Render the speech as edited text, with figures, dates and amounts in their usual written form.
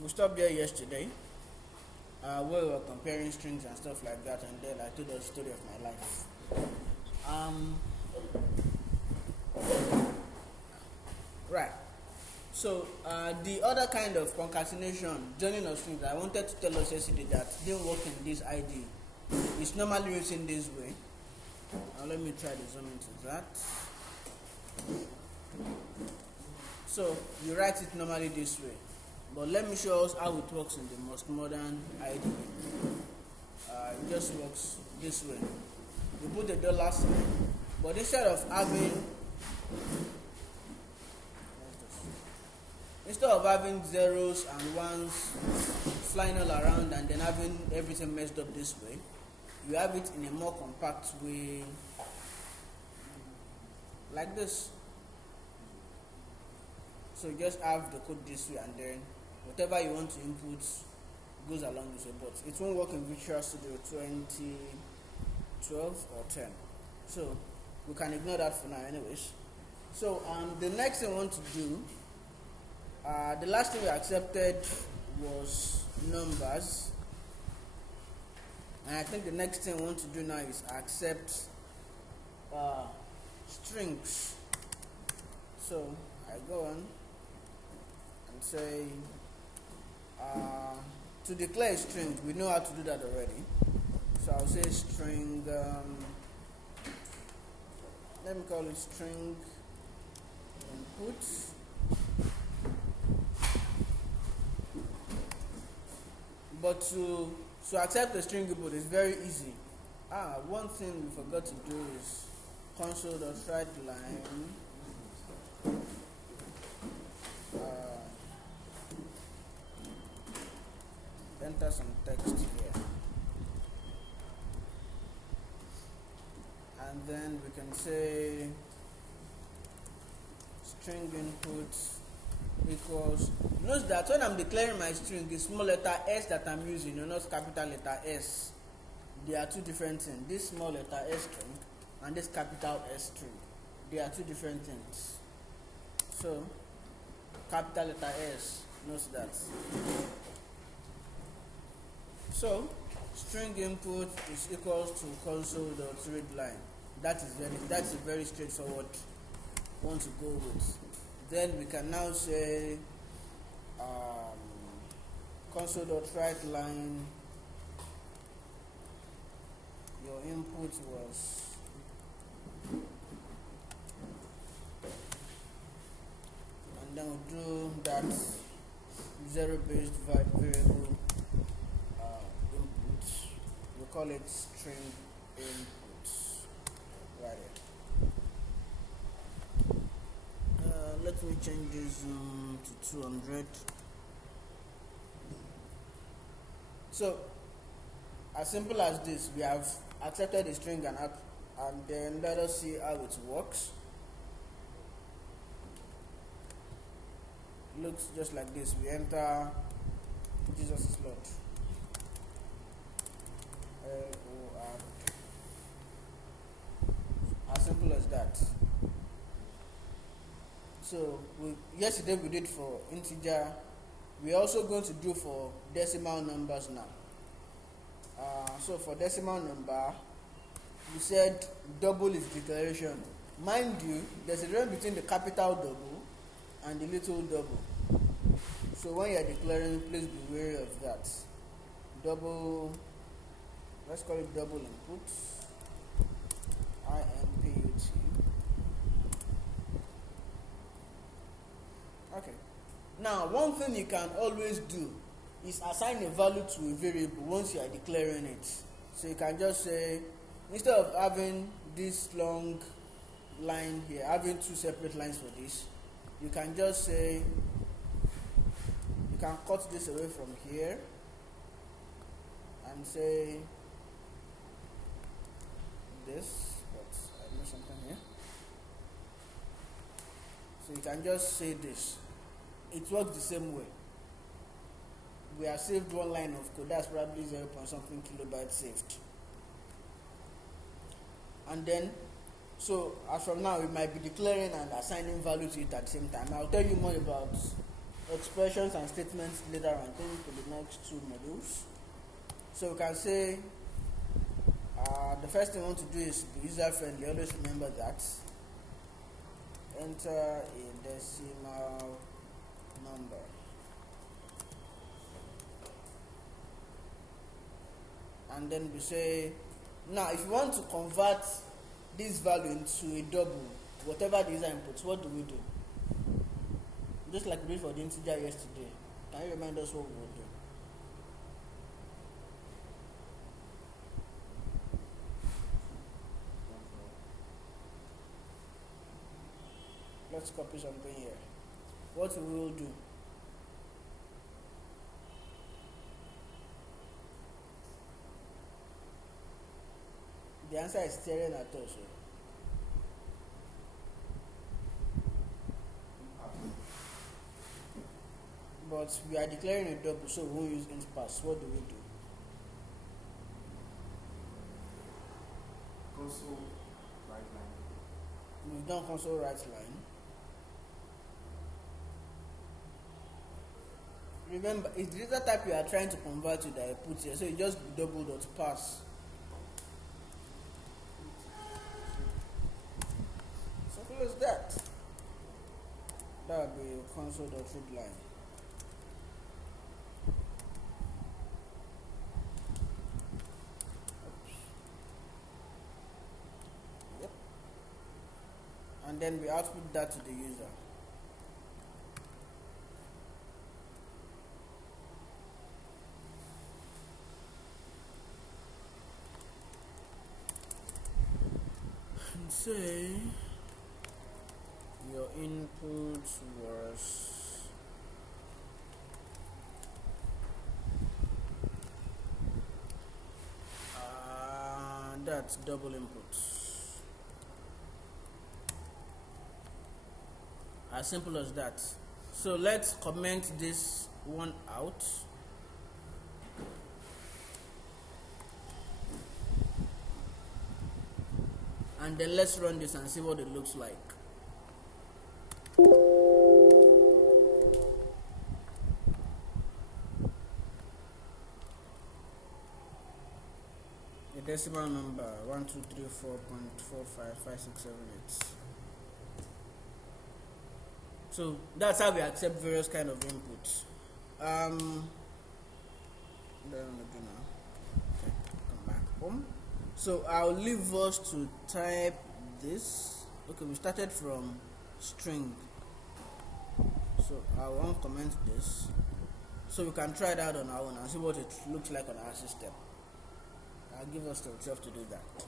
We stopped there yesterday, where we were comparing strings and stuff like that, and then I told the story of my life. Right. So the other kind of concatenation, joining of strings, I wanted to tell us yesterday that didn't work in this IDE. It's normally written this way. Now let me try to zoom into that. So you write it normally this way, but let me show us how it works in the most modern IDE. It just works this way. You put the dollar sign, but instead of having zeros and ones flying all around and then having everything messed up this way, you have it in a more compact way, like this. So you just have the code this way, and then whatever you want to input goes along this way, but it won't work in Visual Studio 2012 or 10. So we can ignore that for now anyways. So the next thing I want to do, the last thing we accepted was numbers, and I think the next thing I want to do now is accept strings. So I go on and say to declare a string, we know how to do that already. So I'll say string, let me call it string input. But to accept the string input is very easy. One thing we forgot to do is console.writeLine. Enter some text here, and then we can say string input equals. Notice that when I'm declaring my string, the small letter S that I'm using, not capital letter S, they are two different things. This small letter S string and this capital S string, they are two different things. So capital letter S, notice that. So string input is equals to console.readLine. That's a very straightforward one to go with. Then we can now say console.writeLine. Your input was and then we'll do that zero-based variable input. We'll call it string input right here. Let me change this to 200. So as simple as this, we have accepted the string and then let us see how it works. It looks just like this. We enter Jesus is Lord. LOR. As simple as that. So yesterday we did for integer. We're also going to do for decimal numbers now. So for decimal number, we said double is declaration. Mind you, there's a difference between the capital double and the little double. So when you're declaring, please be wary of that. Double, let's call it double input. INPUT. Okay. Now, one thing you can always do is assign a value to a variable once you are declaring it. So you can just say, instead of having this long line here, having two separate lines for this, you can just say, you can cut this away from here and say this, but I missed something here. So you can just say this. It works the same way. We have saved one line of code, that's probably 0. something kilobytes saved. And then, so as from now, we might be declaring and assigning value to it at the same time. I'll tell you more about expressions and statements later on, I think to the next two modules. So we can say the first thing we want to do is be user friendly. Always remember that. Enter a decimal number. And then we say, now if you want to convert this value into a double, whatever the user inputs, what do we do? Just like we did for the integer yesterday. Can you remind us what we will do? Let's copy something here. What we will do? The answer is staring at us. But we are declaring a double, so we won't use int pass. What do we do? Console right line. We've done console right line. Remember, it's the data type you are trying to convert to that I put here, so you just double dot pass. Simple as that. That would be console dot read line. Yep. And then we output that to the user. Say your input was that's double input. As simple as that. So let's comment this one out. And then let's run this and see what it looks like. The decimal number 1234.455678. So that's how we accept various kind of inputs. What do I want to do now? Okay, come back home. So I'll leave us to type this. Okay, we started from string. So I won't comment this. So we can try that on our own and see what it looks like on our system. I'll give us to itself to do that.